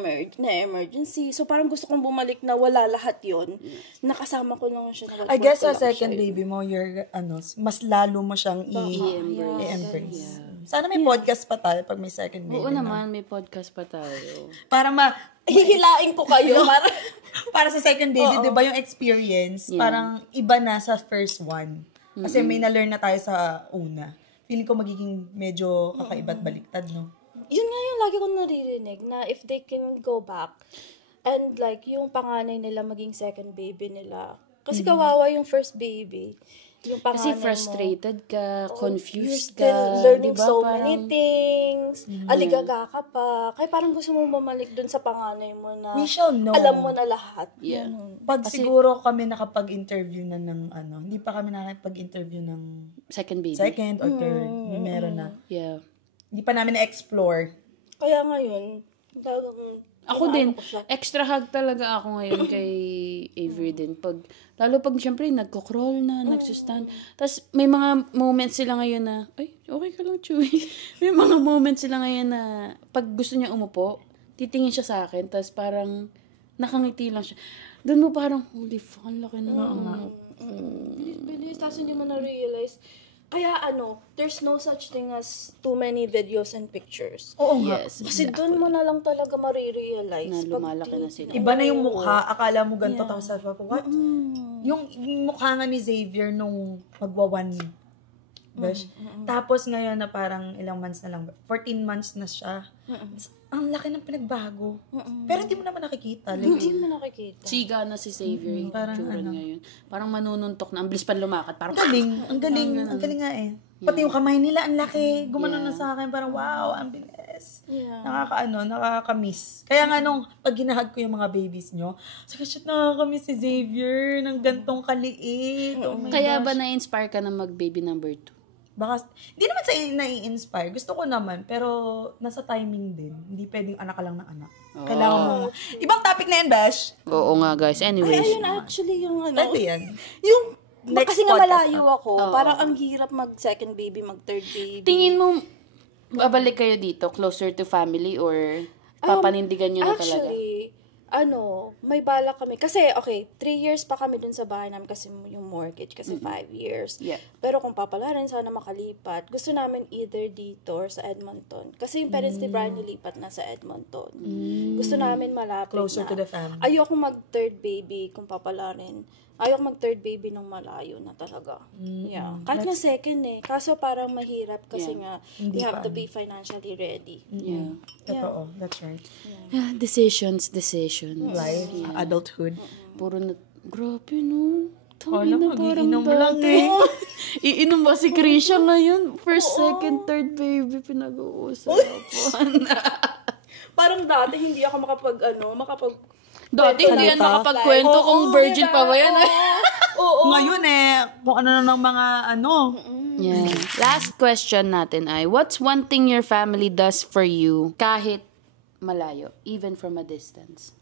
emergency. So parang gusto kong bumalik na wala lahat yon. Nakasama ko lang siya. I guess sa second baby mo, you're, mas lalo mo siyang i-embrace. Sana may podcast pa tayo pag may second baby. Oo naman, may podcast pa tayo. Para hihilain ko kayo. Para sa second baby, di ba yung experience, parang iba na sa first one. Kasi may na-learn na tayo sa una. Feeling ko magiging medyo kakaiba't baliktad, no? Yun nga yung lagi kong naririnig na if they can go back and like yung panganay nila maging second baby nila. Kasi kawawa yung first baby. Yung Kasi frustrated ka, confused you're still ka. learning diba? so many things. Aligaga ka pa. Kaya parang gusto mo bumalik dun sa panganay mo na We shall know. alam mo na lahat. Yeah. Pag siguro kami nakapag-interview na ng hindi pa kami nakapag-interview ng Second baby. second or third. Meron na. Yeah. Hindi pa namin na-explore. Kaya ngayon, Ako din, extra hug talaga ako ngayon kay Avery din. Lalo pag syempre nagko-crawl na, nagsustand. Tapos may mga moments sila ngayon na, ay, okay ka lang, Chewy. May mga moments sila ngayon na pag gusto niya umupo, titingin siya sa akin, tapos parang nakangiti lang siya. Doon mo parang, holy fuck, ang laki na nga. Bilis, tapos hindi mo na-realize. Kaya there's no such thing as too many videos and pictures. Oo nga. Yes, Kasi doon mo na lang talaga Na marirealize. lumalaki na sila. Iba na yung mukha. Akala mo ganito. Tapos sabi ko, what? Yung mukha nga ni Xavier nung magwa-1 besh. Tapos ngayon na parang ilang months na lang. 14 months na siya. Ang laki ng pinagbago. Pero hindi mo naman nakikita. Hindi mo nakikita. Siga na si Xavier yung parang ngayon. Parang manununtok na. Ang bilis pa lumakad. Parang, Ang galing nga eh. Pati yung kamay nila, ang laki. Gumano na sa akin. Parang wow, ang bilis. Yeah. Nakaka-miss. Kaya nga nung pag ginahag ko yung mga babies nyo, saka shit, nakaka-miss si Xavier ng gantong kaliit. Oh my kaya gosh. ba na-inspire ka na mag-baby number 2? Baka, hindi naman sa nai-inspire. Gusto ko naman, pero nasa timing din. Hindi pwedeng anak ka lang ng anak. Kailangan mo. Ibang topic na yan, Besh. Oo nga, guys. Anyways. Ayun actually yung Pwede yan. Yung, Next kasi nga podcast malayo ako. Parang ang hirap mag-second baby, mag-third baby. Tingin mo, babalik kayo dito, closer to family, or papanindigan nyo na talaga? Actually, may bala kami. Kasi, 3 years pa kami dun sa bahay namin kasi yung mortgage, kasi 5 years. Yeah. Pero kung papalarin, sana makalipat. Gusto namin either dito or sa Edmonton. Kasi yung parents ni Brian nilipat na sa Edmonton. Gusto namin malapit Closer na. to the family. Ayoko mag-third baby kung papalarin. Ayoko mag-third baby nung malayo na talaga. Yeah. Kahit nga second Kaso parang mahirap kasi nga you have to be financially ready. Yeah. Totoo. That's right. Yeah, decisions. Life, adulthood. Puro na, grabe no. Wala, mag-iinom lang Iinom ba si Krisha ngayon? First, second, third baby, pinag-uusapan. Parang dati hindi ako Dati hindi yan makapagkwento kung virgin pa ba yan. Ngayon kung ano na ng mga Yeah. Last question natin ay, what's one thing your family does for you kahit malayo, even from a distance?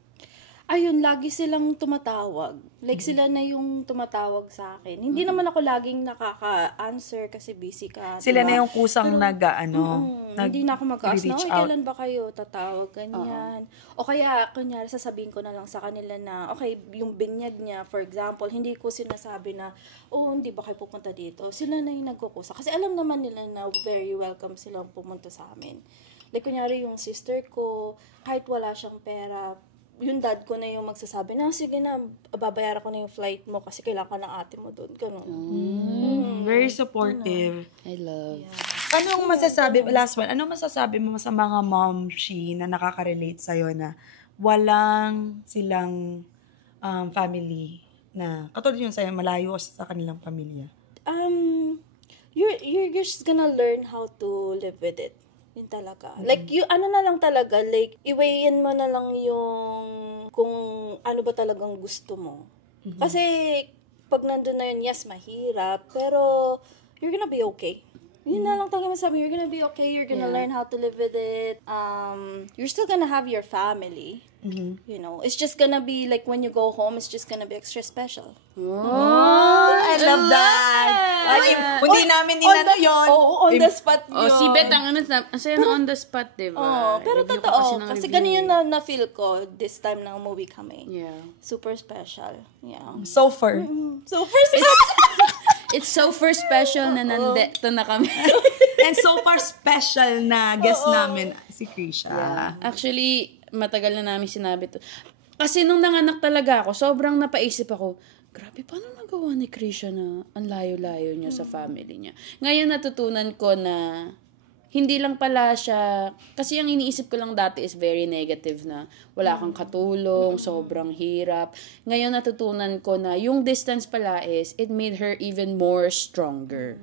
Ayun, lagi silang tumatawag. Like, sila na yung tumatawag sa akin. Hindi naman ako laging nakaka-answer kasi busy ka. Sila diba? na yung kusang hindi na ako mag-ask na, reach kailan ba kayo tatawag, ganyan. O kaya, kunyari, sasabihin ko na lang sa kanila na, okay, yung binyag niya, for example, hindi ko sinasabi na, hindi ba kayo pupunta dito? Sila na yung nagkukusa. Kasi alam naman nila na very welcome silang pumunta sa amin. Like, kunyari, yung sister ko, kahit wala siyang pera, yung dad ko na yung magsasabi na, sige na, babayaran ko na yung flight mo kasi kailangan ka ng ate mo doon. Ganun. Very supportive. I love. Anong masasabi, last one, anong masasabi mo sa mga momshi na nakaka-relate sa'yo na walang silang family na, katulad yun sa'yo, malayo sa kanilang pamilya? You're just gonna learn how to live with it. Yun talaga. Like, ano na lang talaga, like, i-weighin mo na lang yung kung ano ba talagang gusto mo. Kasi, pag nandun na yun, yes, mahirap, pero you're gonna be okay. Yun na lang talaga masabi, you're gonna be okay, you're gonna learn how to live with it. You're still gonna have your family. You know, it's just gonna be like when you go home, it's just gonna be extra special. I love that! Hindi namin inano yun. On the spot yun. Si Beth, ang sa'yo na on the spot, diba? Pero Review totoo, kasi review. ganun yung na-feel ko this time na umuwi kami. Yeah. Super special. Yeah. So far. Super It's so first special na nandito na kami. And so far special na guest namin, si Krisha. Actually, matagal na namin sinabi to. Kasi nung nanganak talaga ako, sobrang napaisip ako, grabe, paano nagawa ni Krisha na ang layo-layo niya sa family niya? Ngayon natutunan ko na hindi lang pala siya, kasi ang iniisip ko lang dati is very negative na wala kang katulong, sobrang hirap. Ngayon natutunan ko na yung distance pala is, it made her even more stronger.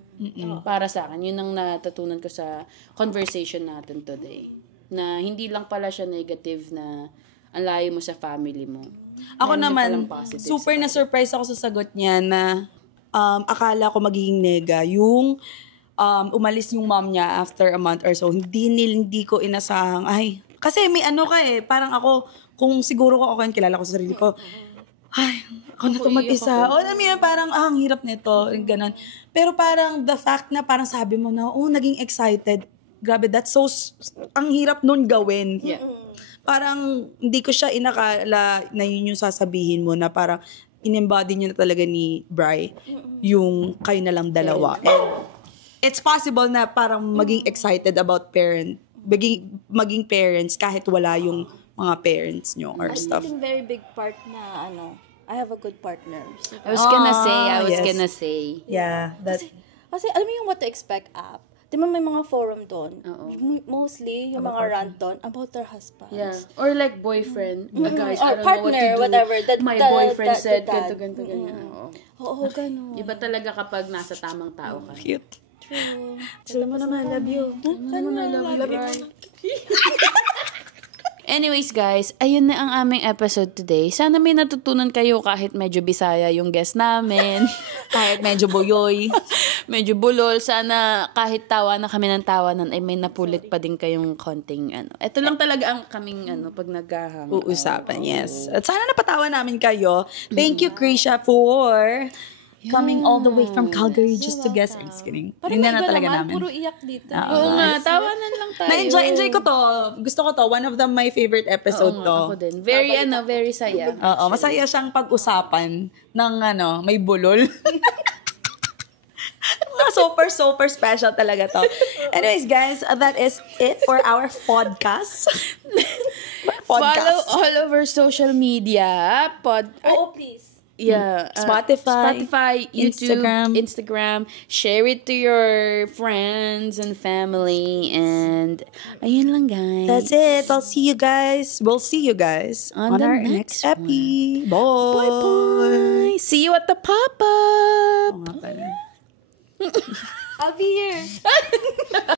Para sa akin, yun ang natutunan ko sa conversation natin today. Na hindi lang pala siya negative na ang layo mo sa family mo. Ako naman, positive super na-surprise ako sa sagot niya na akala ko magiging nega. Yung umalis yung mom niya after a month or so, hindi ko inasahang, kasi may ano ka parang ako, kung siguro ko ako kilala ko sa sarili ko, ako na ito mag-isa. O, alam mo yun, parang, ang hirap nito, ganun. Pero parang, the fact na parang sabi mo na, naging excited, grabe, that's so, ang hirap nun gawin. Yeah. Parang, hindi ko siya inakala na yun yung sasabihin mo na parang, in-embody niya na talaga ni Bri, yung kayo na lang dalawa. And, it's possible na parang maging excited about maging parents kahit wala yung mga parents nyo or stuff. I think very big part na, I have a good partner. So, I was gonna say. Yeah, that. kasi alam mo yung what to expect app? Di ba may mga forum doon? Mostly, yung mga rant doon about their husbands. Yeah. Or like boyfriend. Guys, Or I don't partner, know what to do. whatever. My boyfriend said, ganito, ganyan. Oo, ganun. Iba talaga kapag nasa tamang tao ka. Cute. True. Alam mo naman, love you. Love you. Anyways guys, ayun na ang aming episode today. Sana may natutunan kayo kahit medyo Bisaya yung guest namin. Kahit medyo boyoy. Medyo bulol. Sana kahit tawa na kami ng tawanan ay may napulit pa din kayong konting Ito lang talaga ang kaming pag naghahang. Uusapan, yes. At sana napatawa namin kayo. Thank you, Krisha, for coming all the way from Calgary just to guest. I'm just kidding. Parang Hindi iba na talaga naman, namin. puro iyak dito. Oo nga, tawanan lang tayo. Na-enjoy ko to. Gusto ko to. One of my favorite episode Oo to. nga, ako din. Very saya. Oo, masaya siyang pag-usapan ng may bulol. Super special talaga to. Anyways, guys, that is it for our podcast. Follow all over social media. Oo, please. Yeah. Spotify, YouTube, Instagram. Share it to your friends and family. And ayun lang, guys. That's it. We'll see you guys on the our next next epi. Bye. Bye-bye. See you at the pop-up. Oo nga pala. I'll be here.